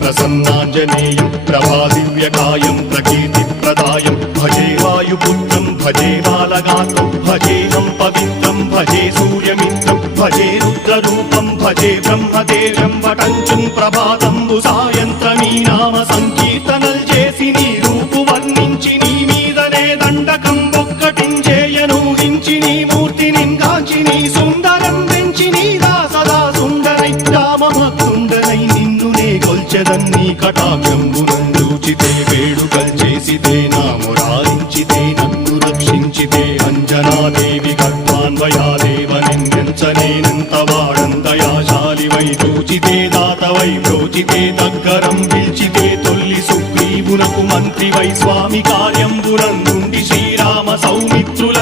ప్రసన్నాంజనేయం ప్రభాదివ్యకాయం ప్రకీర్తిప్రదాయం భజే వాయుపుత్రం భజే బాలగాత్రం భజేహం పవిత్రం భజే సూర్యమిత్రం భజే రుద్రరూపం భజే బ్రహ్మదేవం వటంచుం ప్రభాతంబు సాయంత్రమీ నామ సంకీర్తనల్ చేసి నీ రూపు వర్ణించి నీ మీదనే దండకం ఒక్కటించేయనూహించి నీ మూర్తిని కాంచి నీ సుందరం పెంచి నీ దాసదా సుందరై రామభక్తుండనై నిన్నునే కొల్చెదన్నీ కటాక్షంబునందూచితే వేడుకల్ చేసితే నా మురారించితే నన్ను రక్షించితే అంజనాదేవి గర్భాన్వయాదేవ నిందించనేనంత వాడందయాశాలివై చూచితే దాతవై బ్రోచితే దగ్గరం పిలిచితే తొల్లి సుగ్రీవునకు మంత్రివై స్వామి కార్యంబునందుండి శ్రీరామ సౌమిత్రుల